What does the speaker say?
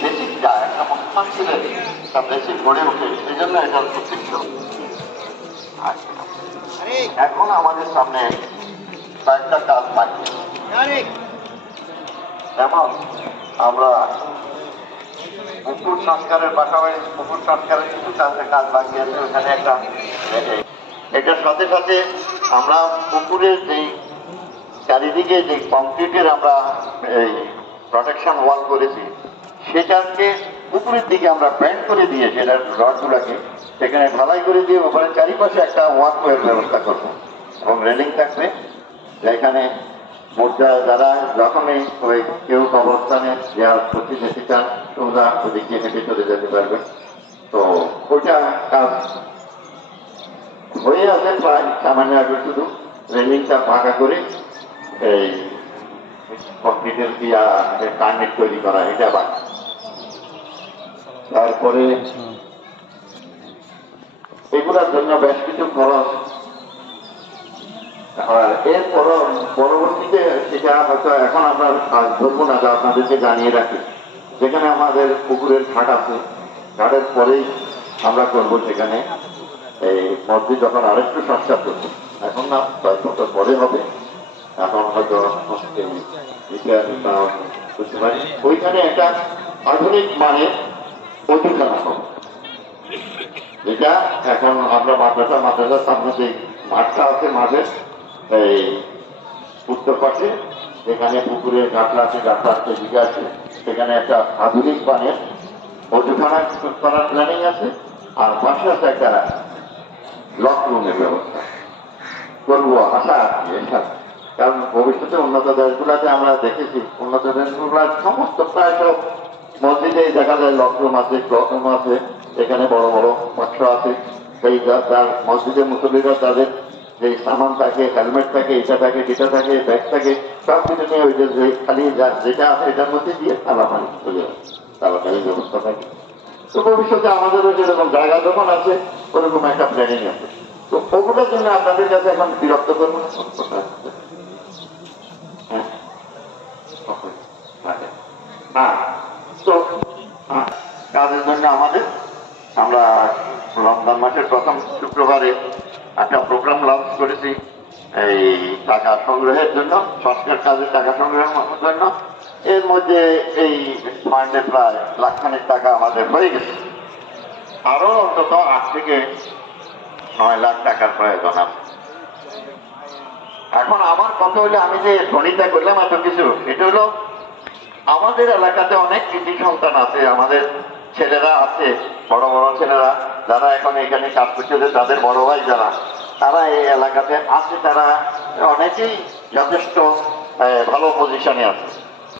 বেসিকটা একটা মুসলমান ছিলেন তা বেসিক গড়ে ওঠে, সেই জন্য এটা উদ্দেশ্য। এখন আমাদের সামনে কয়েকটা কাজ বাকি, যেমন আমরা পুকুর সংস্কারের পাশাপাশি পুকুর সংস্কারের কিছু কাজ বাকি আছে, ওখানে একটা এটার সাথে সাথে আমরা পুকুরের যেই চারিদিকে যে কংক্রিটের আমরা এই প্রোটেকশন ওয়াল করেছি, সেটাকে পুকুরের দিকে আমরা ব্যান্ড করে দিয়ে সেটার রডগুলাকে সেখানে ঢালাই করে দিয়ে ওখানে চারিপাশে একটা ওয়াকওয়ের ব্যবস্থা করবো এবং রেলিং থাকবে, যেখানে মোর্চা যারা যখনই ওই কেউ কবরস্থানে দেওয়ার প্রতি যেতে চান সোজা ওদিকে হেঁটে চলে যেতে পারবে। তো ওইটা কাজ হয়ে আছে প্রায়, সামান্য আগে শুধু রেলিংটা পাকা করে এই কংক্রিটের দিয়া কার্নেট তৈরি করা, এটা বাকি। তারপরে এগুলোর জন্য বেশ কিছু খরচ, আর এরপর পরবর্তীতে সেটা হয়তো এখন আমরা কাজ ধরবো না, যা আপনাদেরকে জানিয়ে রাখি, যেখানে আমাদের পুকুরের ঘাট আছে, ঘাটের পরেই আমরা করবো সেখানে এই মসজিদ যখন আরেকটু সংস্কার করবো, এখন না কয়েক বছর পরে হবে, এখন হয়তো বুঝতে পারি ওইখানে একটা আধুনিক মানের অধিকারা হবে, যেটা এখন আমরা মাদ্রাসার সামনে যে মাঠটা আছে মাঝে এই উত্তর পাশে, যেখানে পুকুরের গাঁটলা আছে, গাঁটলা দিকে আছে, সেখানে একটা আধুনিক মানের অজুখানা করার প্ল্যানিং আছে, আর পাশে আছে একটা লক রুমের ব্যবস্থা করবো আশা আছে। কারণ ভবিষ্যতে উন্নত দেশগুলাতে আমরা দেখেছি, উন্নত দেশগুলার সমস্ত প্রায় সব মসজিদে দেখা যায় লক রুম আছে, ক্লক রুম আছে, এখানে বড় বড় বাক্স আছে, সেই তার মসজিদের মুসল্লিরা তাদের যে সামান থাকে, হেলমেট থাকে, এটা থাকে, যেটা থাকে, ব্যাগ থাকে, সব কিছু নিয়ে ওই যে খালি যেটা আছে এটার মধ্যে দিয়ে তালামারি চলে যায়, তালামারির ব্যবস্থা থাকে। তো ভবিষ্যতে আমাদেরও যেরকম জায়গা যখন আছে ওরকম একটা প্ল্যানিং আছে। তো ওগুলোর জন্য আপনাদের কাছে এখন বিরক্ত করবো না, তো কাজের জন্য আমাদের আমরা রমজান মাসের প্রথম শুক্রবারে একটা প্রোগ্রাম লঞ্চ করেছি এই টাকা সংগ্রহের জন্য, সংস্কার কাজের টাকা সংগ্রহের জন্য। এর মধ্যে এই ফান্ডে প্রায় লাখখানেক টাকা আমাদের হয়ে গেছে, আরো অন্তত 8 থেকে 9 লাখ টাকার প্রয়োজন আছে। এখন আমার কথা হলো, আমি যে ধ্বনিটা করলাম এত কিছু, এটা হলো আমাদের এলাকাতে অনেক কৃতি সন্তান আছে, আমাদের ছেলেরা আছে, বড় বড় ছেলেরা যারা এখন এখানে কাজ করছে, তাদের বড় ভাই যারা, তারা এই এলাকাতে আছে, তারা অনেকেই যথেষ্ট ভালো পজিশনে আছে।